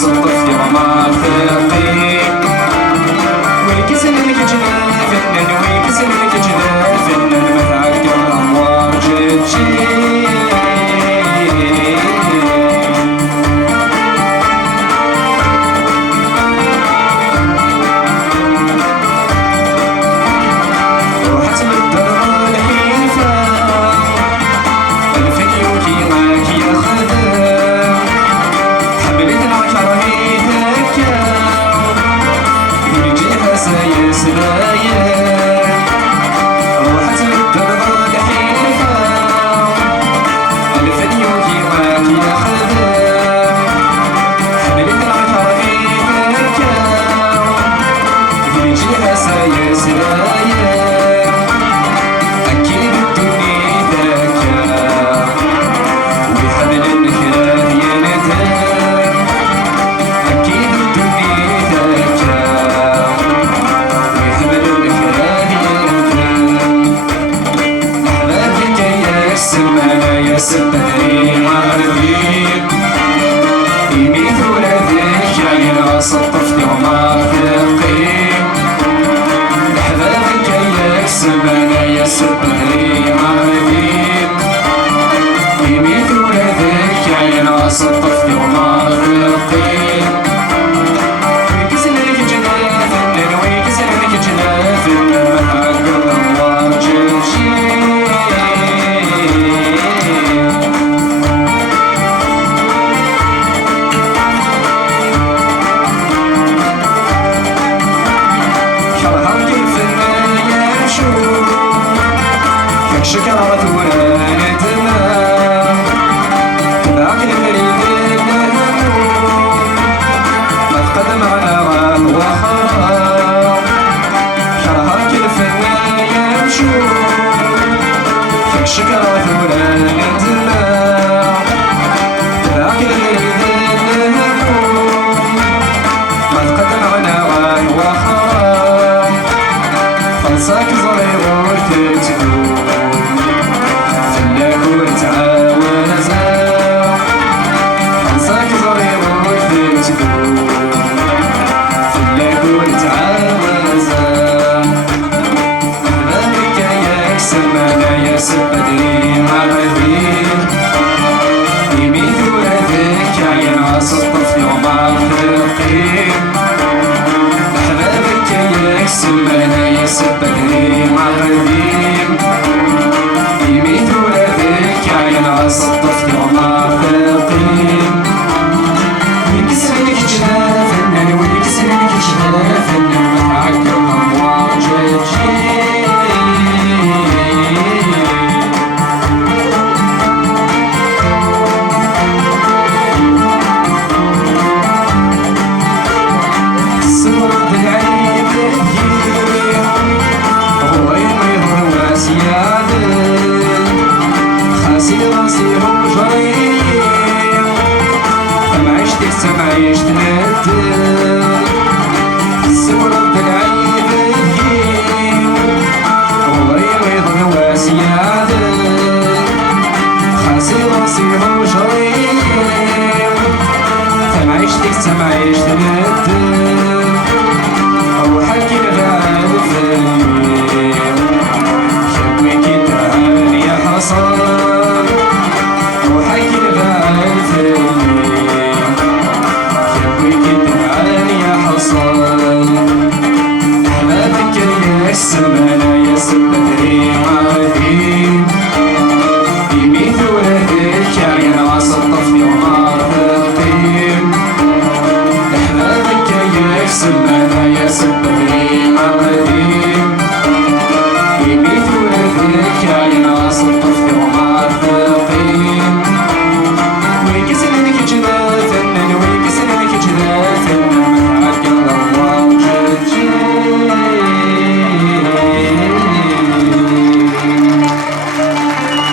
صدف يوم الثقي ويكسر لك جنان فنان ويكسر لك جنان فنان متعقل الأنوار جتجي سبني عارفين يميثوا لذيك يعني صدف يوم الثقيل أحبابك يكسبنا يا سبني عارفين يميثوا لذيك يعني صدف يوم الثقيل ويكسر لك جنان فنان ويكسر لك جنان فنان محق الأنوار جلجي شكرت ولا تمام باقي المريد الهموم ما تقدم على غاب وخراب شرهك الفنان يمشون فيك شكرت ولا تمام باقي المريد الهموم ما تقدم على غاب وخراب خلصك صغير وتتدوم سبدي عارفين يميثوا لذيك عين صدف يوم الثقيل أحبابك يكسبنا يا سبدي عارفين يميثوا لذيك عين صدف يوم الثقيل ويكسر لك جنان فنان ويكسر لك جنان فنان متعقل الأنوار جتجي سمعيش تندل الصورة بالعيب تجيب وغير يضل واسيادل خاسي راسي وجريب سمعيش تندل وحكي الغالب في الليل شكوي كتاب يا حصان وحكي الغالب في الليل أحبابك يكسبنا يا سبدي عارفين يميثوا لذيك عين صدف يوم الثقيل أحبابك يكسبنا يا سبدي عارفين